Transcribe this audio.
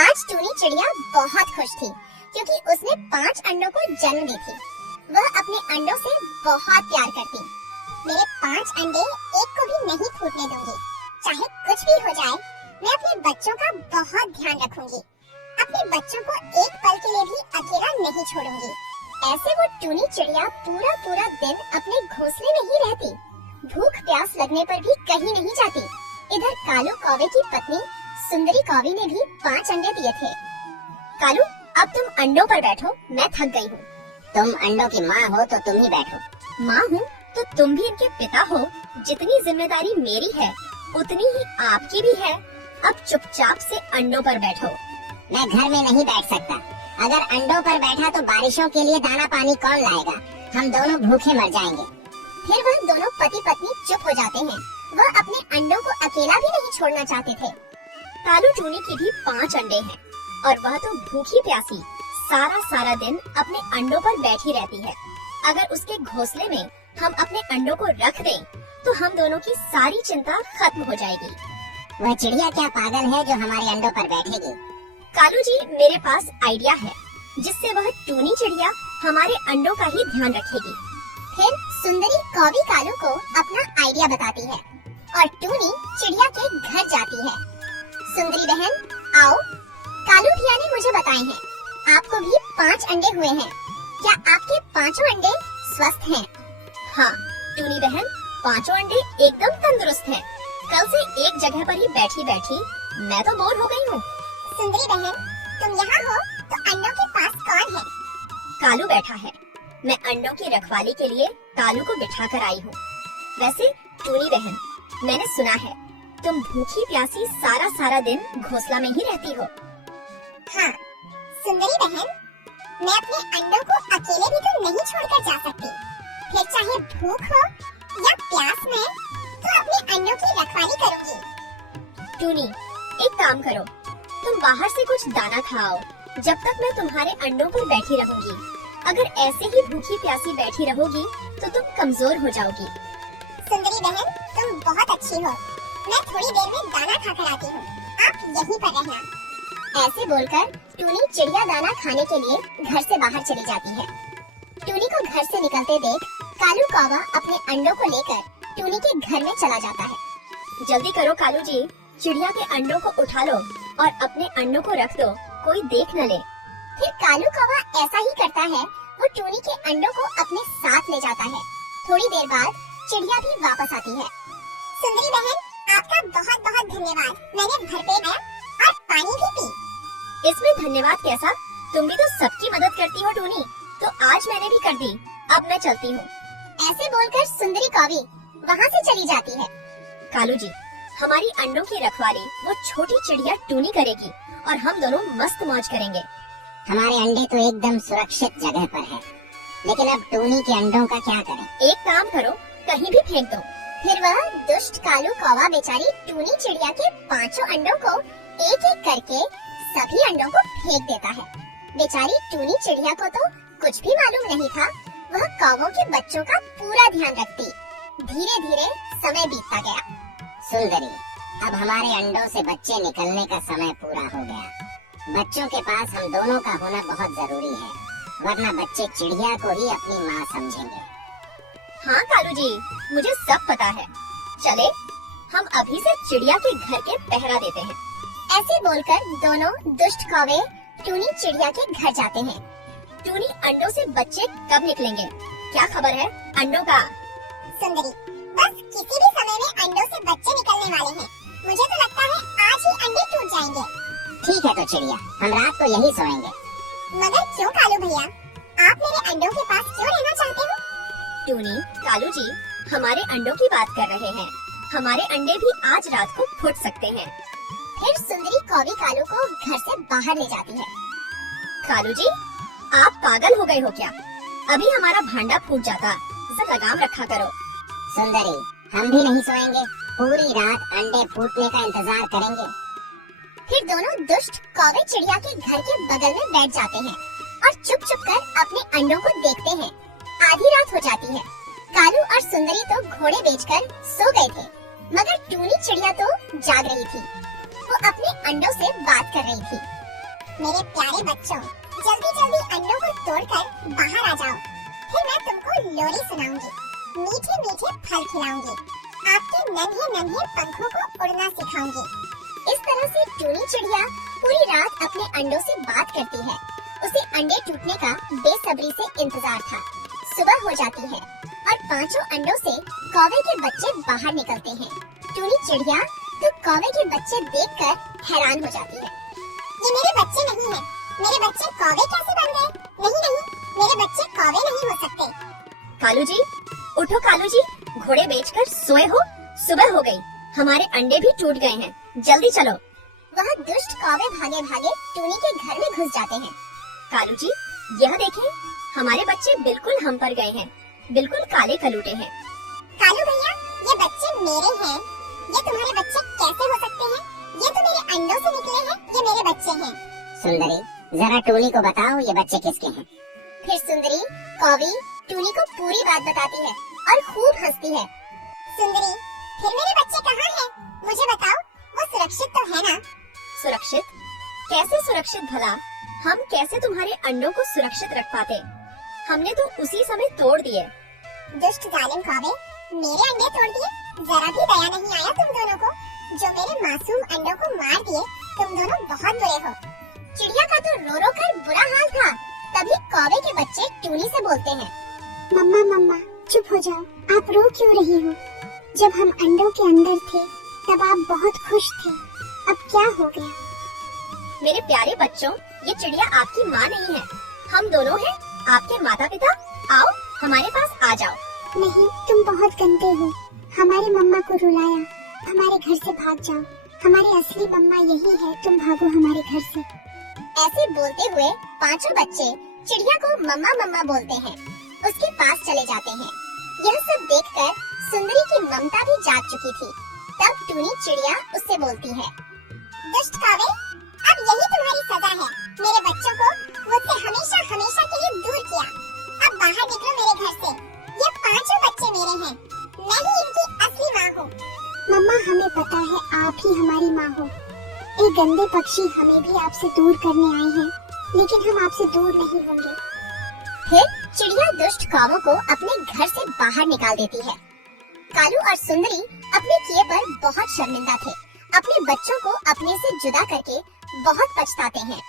आज टूनी चिड़िया बहुत खुश थी क्योंकि उसने 5 अंडों को जन्म दी थी। वह अपने अंडों से बहुत प्यार करती। मेरे 5 अंडे एक को भी नहीं फूटने दूंगी, चाहे कुछ भी हो जाए। मैं अपने बच्चों का बहुत ध्यान रखूंगी। अपने बच्चों को एक पल के लिए भी अकेला नहीं छोड़ूंगी। ऐसे वो टूनी चिड़िया पूरा पूरा दिन अपने घोंसले में ही रहती। भूख प्यास लगने पर भी कहीं नहीं जाती। इधर कालू कौवे की पत्नी सुंदरी कौवी ने भी 5 अंडे दिए थे। कालू, अब तुम अंडों पर बैठो, मैं थक गई हूँ। तुम अंडों की माँ हो तो तुम ही बैठो। माँ हूँ तो तुम भी इनके पिता हो। जितनी जिम्मेदारी मेरी है उतनी ही आपकी भी है। अब चुपचाप से अंडों पर बैठो। मैं घर में नहीं बैठ सकता। अगर अंडों पर बैठा तो बारिशों के लिए दाना पानी कौन लाएगा? हम दोनों भूखे मर जाएंगे। फिर वह दोनों पति पत्नी चुप हो जाते हैं। वह अपने अंडों को अकेला भी नहीं छोड़ना चाहते थे। कालू टूनी की भी 5 अंडे हैं और वह तो भूखी प्यासी सारा दिन अपने अंडों पर बैठी रहती है। अगर उसके घोंसले में हम अपने अंडों को रख दें तो हम दोनों की सारी चिंता खत्म हो जाएगी। वह चिड़िया क्या पागल है जो हमारे अंडों पर बैठेगी? कालू जी, मेरे पास आइडिया है जिससे वह टूनी चिड़िया हमारे अंडों का ही ध्यान रखेगी। फिर सुंदरी कौवी कालू को अपना आइडिया बताती है और टूनी चिड़िया के घर जाती है। सुंदरी बहन, आओ। कालू भैया ने मुझे बताए हैं आपको भी 5 अंडे हुए हैं। क्या आपके 5 अंडे स्वस्थ हैं? हाँ टूनी बहन, 5 अंडे एकदम तंदुरुस्त हैं। कल से एक जगह पर ही बैठी बैठी मैं तो बोर हो गई हूँ। सुंदरी बहन, तुम यहाँ हो तो अंडों के पास कौन है? कालू बैठा है। मैं अंडों की रखवाली के लिए कालू को बिठा कर आई हूँ। वैसे टूनी बहन, मैंने सुना है तुम भूखी प्यासी सारा दिन घोंसला में ही रहती हो। हाँ सुंदरी बहन, मैं अपने अंडों को अकेले भी तो नहीं छोड़कर जा सकती। फिर चाहे भूख हो या प्यास में तो अपने अंडों की रखवाली करूंगी। टूनी, एक काम करो, तुम बाहर से कुछ दाना खाओ जब तक मैं तुम्हारे अंडों पर बैठी रहूंगी। अगर ऐसे ही भूखी प्यासी बैठी रहोगी तो तुम कमजोर हो जाओगी। सुंदरी बहन, तुम बहुत अच्छी हो। मैं थोड़ी देर में दाना खाकर आती हूँ, आप यहीं पर रहना। ऐसे बोलकर टूनी चिड़िया दाना खाने के लिए घर से बाहर चली जाती है। टूनी को घर से निकलते देख कालू कौवा अपने अंडों को लेकर टूनी के घर में चला जाता है। जल्दी करो कालू जी, चिड़िया के अंडों को उठा लो और अपने अंडों को रख दो, कोई देख न ले। फिर कालू कौवा ऐसा ही करता है। वो टूनी के अंडों को अपने साथ ले जाता है। थोड़ी देर बाद चिड़िया भी वापस आती है। सुंदरी बहन, आपका बहुत बहुत धन्यवाद। मैंने भरपेट आया और पानी भी पी। इसमें धन्यवाद कैसा? तुम भी तो सबकी मदद करती हो टूनी, तो आज मैंने भी कर दी। अब मैं चलती हूँ। ऐसे बोलकर सुंदरी कौवी वहाँ से चली जाती है। कालू जी, हमारी अंडों की रखवाली वो छोटी चिड़िया टूनी करेगी और हम दोनों मस्त मौज करेंगे। हमारे अंडे तो एकदम सुरक्षित जगह पर है, लेकिन अब टूनी के अंडों का क्या करें? एक काम करो, कहीं भी फेंक दो। फिर वह दुष्ट कालू कौवा बेचारी टूनी चिड़िया के 5 अंडों को एक एक करके सभी अंडों को फेंक देता है। बेचारी टूनी चिड़िया को तो कुछ भी मालूम नहीं था। वह कौवों के बच्चों का पूरा ध्यान रखती। धीरे धीरे समय बीतता गया। सुंदरी, अब हमारे अंडों से बच्चे निकलने का समय पूरा हो गया। बच्चों के पास हम दोनों का होना बहुत जरूरी है, वरना बच्चे चिड़िया को ही अपनी माँ समझेंगे। हाँ कालू जी, मुझे सब पता है। चले, हम अभी से चिड़िया के घर के पहरा देते हैं। ऐसे बोलकर दोनों दुष्ट कौवे टूनी चिड़िया के घर जाते हैं। टूनी, अंडों से बच्चे कब निकलेंगे? क्या खबर है अंडों का? सुंदरी, बस किसी भी समय में अंडों से बच्चे निकलने वाले हैं। मुझे तो लगता है आज ही अंडे टूट जाएंगे। ठीक है तो चिड़िया, हम रात को यही सोएंगे। मगर क्यों कालू भैया, आप मेरे अंडों के पास क्यों रहना चाहते हो? टूनी, कालू जी हमारे अंडों की बात कर रहे हैं। हमारे अंडे भी आज रात को फूट सकते हैं। फिर सुंदरी कौवी कालू को घर से बाहर ले जाती है। कालू जी, आप पागल हो गए हो क्या? अभी हमारा भांडा फूट जाता, जरा लगाम रखा करो। सुंदरी, हम भी नहीं सोएंगे, पूरी रात अंडे फूटने का इंतजार करेंगे। फिर दोनों दुष्ट कौवे चिड़िया के घर के बगल में बैठ जाते हैं और चुप चुप कर अपने अंडों को देखते हैं। आधी रात हो जाती है। कालू और सुंदरी तो घोड़े बेचकर सो गए थे, मगर टूनी चिड़िया तो जाग रही थी। वो अपने अंडों से बात कर रही थी। मेरे प्यारे बच्चों, जल्दी जल्दी अंडों को तोड़कर बाहर आ जाओ। फिर मैं तुमको लोरी सुनाऊंगी, मीठे मीठे फल खिलाऊंगी, आपके नन्हे नन्हे पंखों को उड़ना सिखाऊंगी। इस तरह से टूनी चिड़िया पूरी रात अपने अंडों से बात करती है। उसे अंडे टूटने का बेसब्री से इंतजार था। सुबह हो जाती है और 5 अंडों से कौवे के बच्चे बाहर निकलते हैं। टूनी चिड़िया तो कौवे के बच्चे देखकर हैरान हो जाती है। ये मेरे बच्चे नहीं हैं। मेरे बच्चे कौवे कैसे बन गए? नहीं नहीं, मेरे बच्चे कौवे नहीं हो सकते। कालू जी, उठो कालू जी, घोड़े बेचकर सोए हो? सुबह हो गई, हमारे अंडे भी टूट गए हैं, जल्दी चलो। वह दुष्ट कौवे भागे भागे टूनी के घर में घुस जाते हैं। कालू जी, यह देखें, हमारे बच्चे बिल्कुल हम पर गए हैं, बिल्कुल काले कलूटे हैं। कालू भैया, ये बच्चे मेरे हैं। ये तुम्हारे बच्चे कैसे हो सकते हैं? ये तो मेरे अंडों से निकले हैं, ये मेरे बच्चे हैं। सुंदरी, जरा टूनी को बताओ ये बच्चे किसके हैं। फिर सुंदरी कौवी टूनी को पूरी बात बताती है और खूब हंसती है। सुंदरी, फिर मेरे बच्चे कहाँ हैं? मुझे बताओ, वो सुरक्षित तो है ना? सुरक्षित? कैसे सुरक्षित भला? हम कैसे तुम्हारे अंडों को सुरक्षित रख पाते? हमने तो उसी समय तोड़ दिए। दुष्ट जालिम कौवे, मेरे अंडे तोड़ दिए? जरा भी दया नहीं आया तुम दोनों को, जो मेरे मासूम अंडों को मार दिए। तुम दोनों बहुत बुरे हो। चिड़िया का तो रो रो कर बुरा हाल था। तभी कौवे के बच्चे टूनी से बोलते हैं, मम्मा मम्मा चुप हो जाओ, आप रो क्यों रही हो? जब हम अंडों के अंदर थे तब आप बहुत खुश थे, अब क्या हो गया? मेरे प्यारे बच्चों, ये चिड़िया आपकी माँ नहीं है, हम दोनों हैं आपके माता पिता। आओ हमारे पास आ जाओ। नहीं, तुम बहुत गंदे हो। हमारी मम्मा को रुलाया, हमारे घर से भाग जाओ। हमारी असली मम्मा यही है, तुम भागो हमारे घर से। ऐसे बोलते हुए 5 बच्चे चिड़िया को मम्मा मम्मा बोलते हैं। उसके पास चले जाते हैं। यह सब देखकर सुंदरी की ममता भी जाग चुकी थी। तब टूनी चिड़िया उससे बोलती है, दुष्ट कौवे, अब यही तुम्हारी सजा है। मेरे बच्चों को मुझसे हमेशा हमेशा के लिए दूर किया। अब बाहर निकलो मेरे घर से। ये 5 बच्चे मेरे हैं, मैं ही इनकी असली माँ हूँ। मम्मा, हमें पता है आप ही हमारी माँ हो। एक गंदे पक्षी हमें भी आपसे दूर करने आए हैं, लेकिन हम आपसे दूर नहीं होंगे। फिर चिड़िया दुष्ट कौवों को अपने घर से बाहर निकाल देती है। कालू और सुंदरी अपने किए पर बहुत शर्मिंदा थे। अपने बच्चों को अपने से जुदा करके बहुत पछताते हैं।